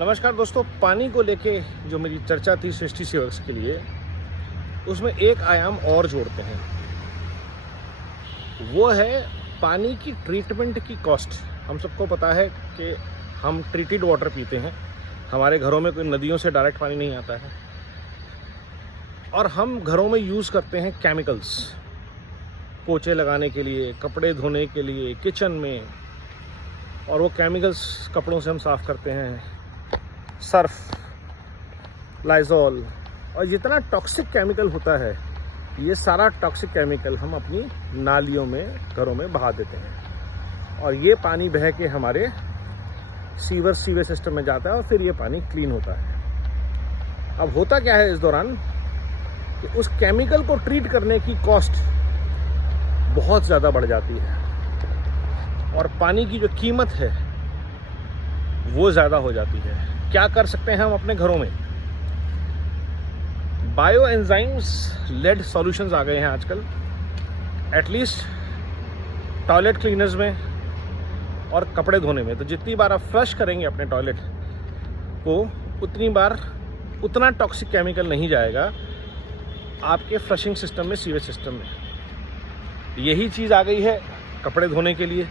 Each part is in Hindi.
नमस्कार दोस्तों, पानी को लेके जो मेरी चर्चा थी सृष्टि सेवर्स के लिए, उसमें एक आयाम और जोड़ते हैं। वो है पानी की ट्रीटमेंट की कॉस्ट। हम सबको पता है कि हम ट्रीटेड वाटर पीते हैं, हमारे घरों में कोई नदियों से डायरेक्ट पानी नहीं आता है, और हम घरों में यूज़ करते हैं केमिकल्स, पोछे लगाने के लिए, कपड़े धोने के लिए, किचन में, और वो केमिकल्स कपड़ों से हम साफ़ करते हैं, सर्फ, लाइजॉल, और जितना टॉक्सिक केमिकल होता है, ये सारा टॉक्सिक केमिकल हम अपनी नालियों में, घरों में बहा देते हैं, और ये पानी बह के हमारे सीवेज सिस्टम में जाता है, और फिर ये पानी क्लीन होता है। अब होता क्या है इस दौरान कि उस केमिकल को ट्रीट करने की कॉस्ट बहुत ज़्यादा बढ़ जाती है, और पानी की जो कीमत है वो ज़्यादा हो जाती है। क्या कर सकते हैं हम अपने घरों में? बायो एंजाइम्स लेड सॉल्यूशंस आ गए हैं आजकल, एटलीस्ट टॉयलेट क्लीनर्स में और कपड़े धोने में। तो जितनी बार आप फ्लश करेंगे अपने टॉयलेट को, उतनी बार उतना टॉक्सिक केमिकल नहीं जाएगा आपके फ्लशिंग सिस्टम में, सीवेज सिस्टम में। यही चीज़ आ गई है कपड़े धोने के लिए,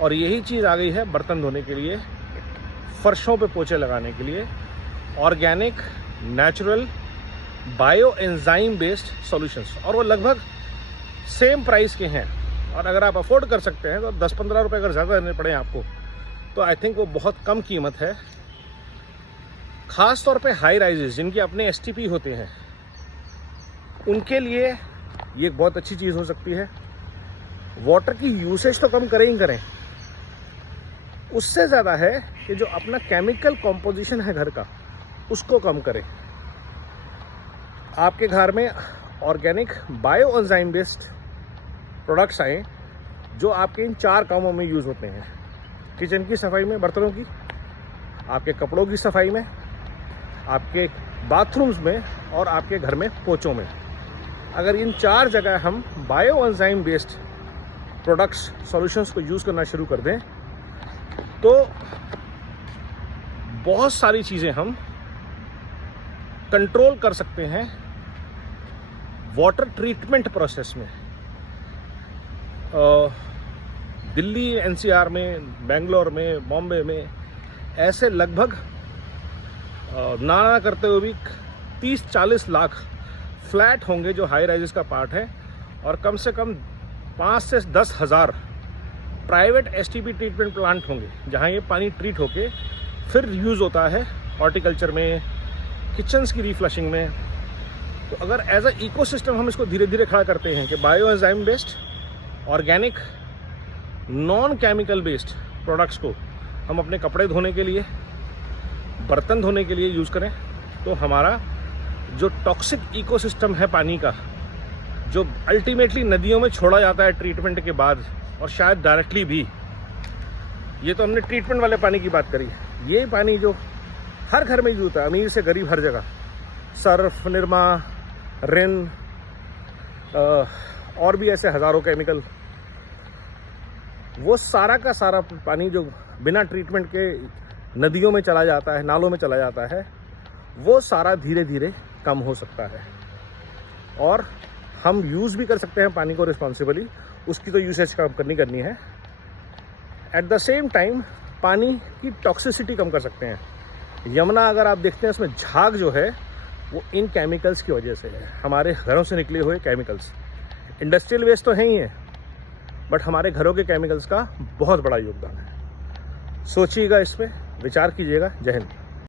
और यही चीज़ आ गई है बर्तन धोने के लिए, फर्शों पे पोछे लगाने के लिए। Organic, natural, bio enzyme based solutions, और वो लगभग सेम प्राइस के हैं। और अगर आप अफोर्ड कर सकते हैं तो 10-15 रुपये अगर ज़्यादा देने पड़े आपको, तो आई थिंक वो बहुत कम कीमत है। ख़ास तौर पे हाई राइजेस जिनके अपने STP होते हैं, उनके लिए ये एक बहुत अच्छी चीज़ हो सकती है। वाटर की यूसेज तो कम करें ही करें, उससे ज़्यादा है कि जो अपना केमिकल कॉम्पोजिशन है घर का, उसको कम करें। आपके घर में organic bio enzyme based products आए, जो आपके इन 4 कामों में यूज़ होते हैं: किचन की सफाई में, बर्तनों की, आपके कपड़ों की सफाई में, आपके बाथरूम्स में, और आपके घर में पोछों में। अगर इन 4 जगह हम bio enzyme based products, solutions को यूज़ करना शुरू कर दें, तो बहुत सारी चीज़ें हम कंट्रोल कर सकते हैं वाटर ट्रीटमेंट प्रोसेस में। दिल्ली NCR में, बेंगलोर में, बॉम्बे में ऐसे लगभग ना करते हुए भी 30-40 लाख फ्लैट होंगे जो हाई राइजेस का पार्ट है, और कम से कम 5 से 10 हज़ार प्राइवेट STP ट्रीटमेंट प्लांट होंगे, जहाँ ये पानी ट्रीट होके फिर यूज़ होता है हॉर्टिकल्चर में, किचन्स की रीफ्लशिंग में। तो अगर एज अ इकोसिस्टम हम इसको धीरे धीरे खड़ा करते हैं कि bio enzyme based, organic, non chemical based products को हम अपने कपड़े धोने के लिए, बर्तन धोने के लिए यूज़ करें, तो हमारा जो टॉक्सिक इकोसिस्टम है पानी का, जो अल्टीमेटली नदियों में छोड़ा जाता है ट्रीटमेंट के बाद, और शायद डायरेक्टली भी, ये तो हमने ट्रीटमेंट वाले पानी की बात करी, ये पानी जो हर घर में यूज होता है, अमीर से गरीब हर जगह, सर्फ, निरमा, रिन, और भी ऐसे हज़ारों केमिकल, वो सारा का सारा पानी जो बिना ट्रीटमेंट के नदियों में चला जाता है, नालों में चला जाता है, वो सारा धीरे धीरे कम हो सकता है। और हम यूज़ भी कर सकते हैं पानी को रिस्पॉन्सिबली, उसकी तो यूसेज कम करनी है। एट द सेम टाइम पानी की टॉक्सिसिटी कम कर सकते हैं। यमुना अगर आप देखते हैं, उसमें झाग जो है वो इन केमिकल्स की वजह से है, हमारे घरों से निकले हुए केमिकल्स। इंडस्ट्रियल वेस्ट तो है ही है, बट हमारे घरों के केमिकल्स का बहुत बड़ा योगदान है। सोचिएगा, इस पर विचार कीजिएगा। जय हिंद।